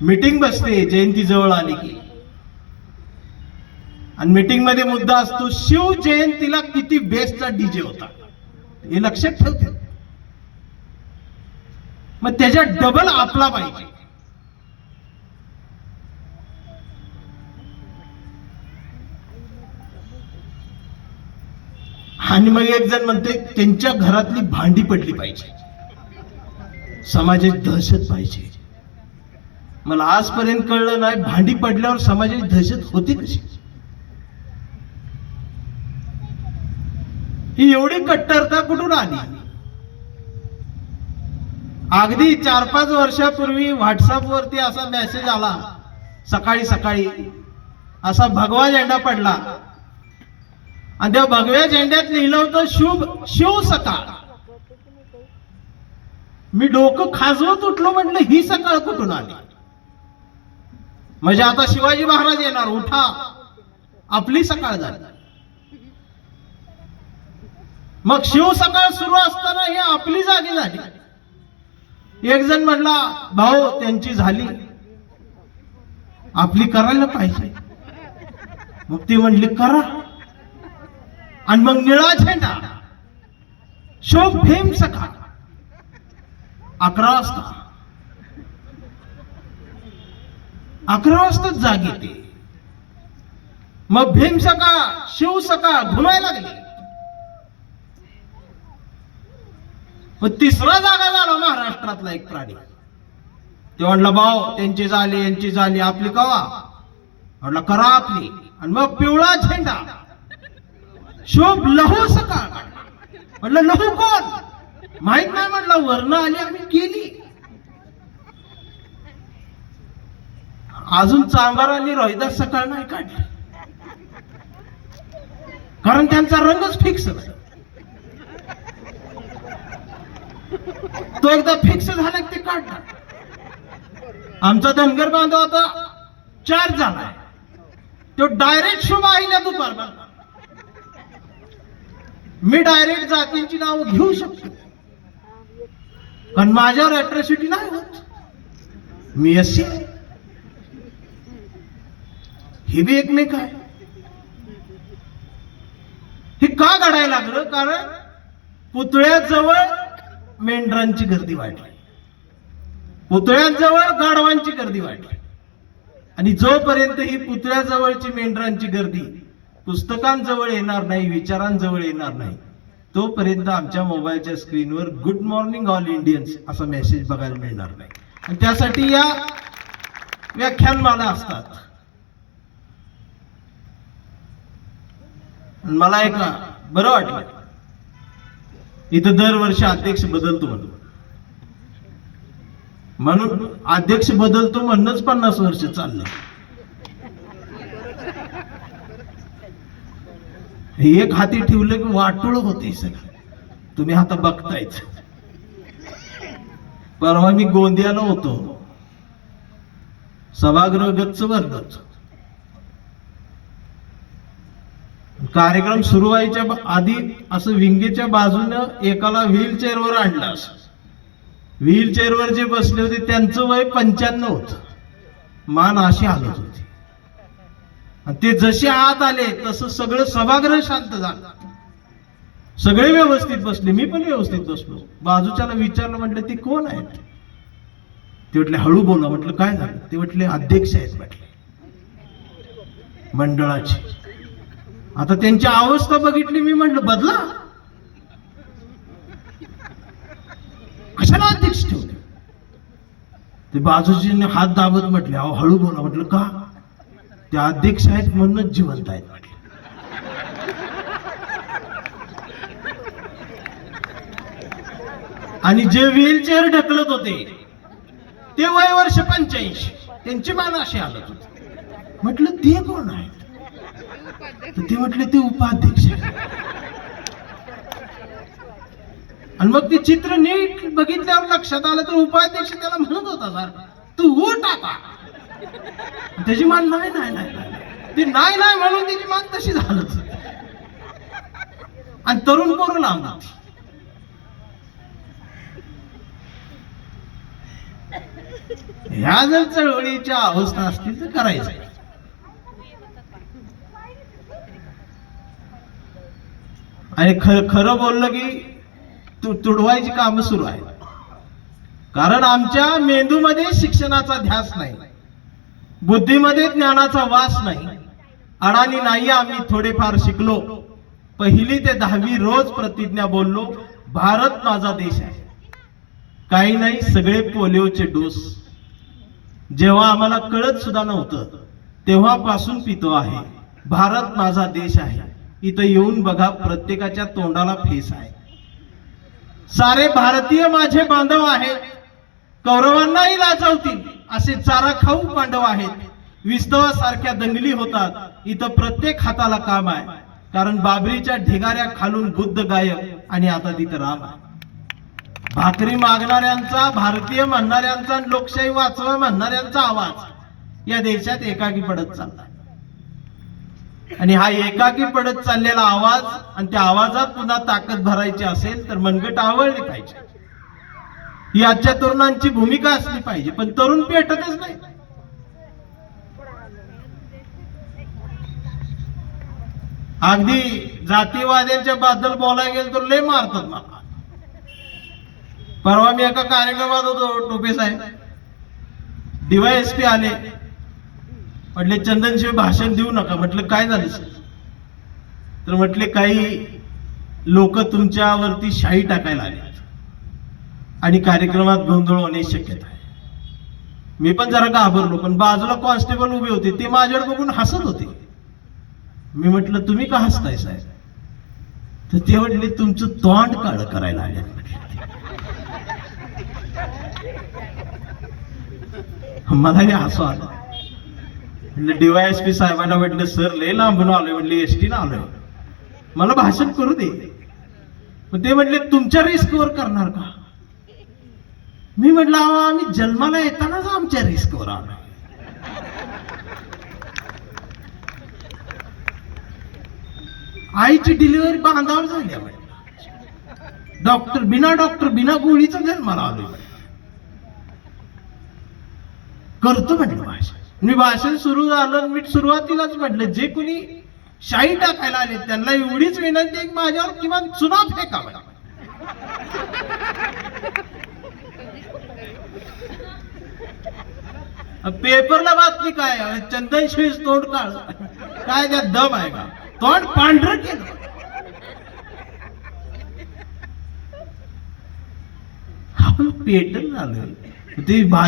Meeting बसते जयंती जवळ आली की, आणि मीटिंग मध्ये मुद्दा असतो शिव जयंतीला किती बेस्टचा डीजे होता, हे लक्षात ठेवते. मग त्याच्या डबल आपला पाहिजे. आणि मग एक जण म्हणते त्यांच्या घरातली भांडी पडली पाहिजे, समाजाची दहशत पाहिजे. मला आजपर्यंत कळलं नाही भांडी पडल्यावर समाजाची दहशत होती कशी. ही एवढी कट्टरता कुठून आली. अगदी 4-5 वर्षापूर्वी व्हॉट्सअप वरती असा मेसेज आला, सकाळी सकाळी असा भगवा झेंडा पडला आणि त्या भगव्या झेंड्यात लिहिलं होतं शिव सकाळ. मी डोकं खाजवत उठलो, म्हटलं ही सकाळ कुठून आली. म्हणजे आता शिवाजी महाराज येणार, उठा आपली सकाळ झाली. मग शिव सकाळ सुरू असताना ही आपली जागी झाली. एक जण म्हणला भाऊ त्यांची झाली, आपली करायला पाहिजे. मग ती म्हणली करा. आणि मग निळा झेंडा शुभ भीम सकाळ 11 वाजता 11 वाजता जाग येते. मग भीम सकाळ शिव सकाळ घुमायला लागली. मग तिसरा जागा झाला महाराष्ट्रातला एक प्राणी. ते म्हणला भाऊ त्यांची झाली यांची झाली, आपली कवा. म्हटलं करा आपली. आणि मग पिवळा झेंडा शुभ लहू सकाळ. म्हटलं लहू कोण माहित नाही. म्हटलं वर्ण आली आम्ही केली. अजून चांभारांनी रोहिदास सकाळ नाही काढली, कारण त्यांचा रंगच फिक्स नाही. तो एकदा फिक्स झाला ते काढला. आमचा धनगर बांधव आता 4 झालाय, तो डायरेक्ट शुभ आईला दुपार. मी डायरेक्ट जातींची नाव घेऊ शकतो, पण माझ्यावर अॅट्रॉसिटी नाही होत. मी अशी हे बी एकमेक आहे. हे का घडायला लागलं, कारण पुतळ्याजवळ मेंढरांची गर्दी वाढली, पुतळ्यांजवळ गाढवांची गर्दी वाढली. आणि जोपर्यंत ही पुतळ्याजवळची मेंढरांची गर्दी पुस्तकांजवळ येणार नाही, विचारांजवळ येणार नाही, तोपर्यंत आमच्या मोबाईलच्या स्क्रीनवर गुड मॉर्निंग ऑल इंडियन्स असा मेसेज बघायला मिळणार नाही. आणि त्यासाठी या व्याख्यानमाला असतात. मला एक बरं वाटलं, इथं दरवर्षी अध्यक्ष बदलतो म्हणून अध्यक्ष बदलतो म्हणूनच 50 वर्ष चाललं. एक हाती ठेवलं की वाटोळ होते सगळं. तुम्ही आता बघतायच. परवा मी गोंदियाला होतो, सभागृह गच्च भरलं. कार्यक्रम सुरू व्हायच्या आधी असं विंगेच्या बाजूनं एकाला व्हीलचेअरवर आणलं. व्हीलचेअरवर जे बसले होते त्यांचं वय 95 होत. मान अशी हालत होती. ते जसे आत आले तसं सगळं सभागृह शांत झालं. सगळे व्यवस्थित बसले, मी पण व्यवस्थित बसलो. बाजूच्याला विचारलं, म्हटलं ते कोण आहेत. ते म्हटले हळू बोला. म्हटलं काय झालं. ते म्हटले अध्यक्ष आहेत म्हटले मंडळाचे. आता त्यांची अवस्था बघितली. मी म्हटलं बदला, कशाला अध्यक्ष ठेवले. ते बाजूचे हात दाबत म्हटले अहो हळू बोला. म्हटलं का. ते अध्यक्ष आहेत म्हणूनच जिवंत आहेत म्हटले. आणि जे व्हीलचेअर ढकलत होते ते वय वर्ष 85, त्यांची मान अशी हालत होती. म्हटलं ते कोण आहेत. तर ते म्हटले ते उपाध्यक्ष. आणि मग ते चित्र नीट बघितल्यावर लक्षात आलं तर उपाध्यक्ष त्याला म्हणत होता सर तू उठ आता. त्याची मान नाही नाही नाही ती नाही नाही म्हणून त्याची मान तशी झालंच. आणि तरुण पोरं लांब. ह्या जर चळवळीच्या अवस्था असतील तर करायचं. आणि खरं बोललं की तुडवायची कामं सुरू आहेत. कारण आमच्या मेंदूमध्ये शिक्षणाचा ध्यास नाही, बुद्धीमध्ये ज्ञानाचा वास नाही. अडाणी नाही आम्ही थोडेफार शिकलो, 1ली ते 10वी रोज प्रतिज्ञा बोललो, भारत माझा देश आहे. काही नाही, सगळे पोलिओचे डोस जेव्हा आम्हाला कळत सुद्धा नव्हतं तेव्हापासून पितो आहे. भारत माझा देश आहे. इथं येऊन बघा, प्रत्येकाच्या तोंडाला फेस आहे. सारे भारतीय माझे बांधव आहेत, कौरवांनाही लाजवतील असे चारा खाऊ पांडव आहेत. विस्तवासारख्या दंगली होतात, इथं प्रत्येक हाताला काम आहे. कारण बाबरीच्या ढिगाऱ्या खालून बुद्ध गायब आणि आता तिथं राम आहे. भाकरी मागणाऱ्यांचा, भारतीय म्हणणाऱ्यांचा, लोकशाही वाचवा म्हणणाऱ्यांचा आवाज या देशात एकाकी पडत चालला. आणि हा एकाकी पडत चाललेला आवाज, आणि त्या आवाजात पुन्हा ताकद भरायची असेल तर मनगट आवळली पाहिजे. ही आजच्या तरुणांची भूमिका असली पाहिजे. पण तरुण पेटतच नाही. अगदी जातीवाद्यांच्या बद्दल बोलायला गेलं तर लय मारतात मला. परवा मी एका कार्यक्रमात होतो, टोपे साहेब DYSP आले, म्हटले चंदनशिवाय भाषण देऊ नका. म्हटलं काय झालं सर? तर म्हटले काही लोक तुमच्यावरती शाई टाकायला आले आणि कार्यक्रमात गोंधळ होण्याची शक्यता आहे. मी पण जरा घाबरलो, पण बाजूला कॉन्स्टेबल उभे होते, ते माझ्याकडे बघून हसत होते. मी म्हटलं तुम्ही का हसताय साहेब? तर ते म्हटले तुमचं तोंड काळं करायला आले. मला हे हसू आलं. म्हटलं DYSP साहेबांना म्हटलं सर लय लांबून आलोय, म्हटले ST ना आलोय, मला भाषण करू दे. मग ते म्हटले तुमच्या रिस्कवर करणार का? मी म्हटलं अहो आम्ही जन्माला येतानाच आमच्या रिस्कवर आलो. आईची डिलिव्हरी बांधावर झाली, डॉक्टर बिना गोळीचा जन्माला आलोय. करतो म्हटलं भाषण. मी भाषण सुरू झालं, मी सुरुवातीलाच म्हटलं जे कोणी शाई टाकायला आले त्यांना एवढीच विनंती आहे की माझ्यावर किमान चुना फेका. पेपरला बातमी काय, चंदनशिवाय तोंड काळ, काय त्यात दम आहे का? तोंड पांढरं केलं. आपण पेटन झालं ते भाषण.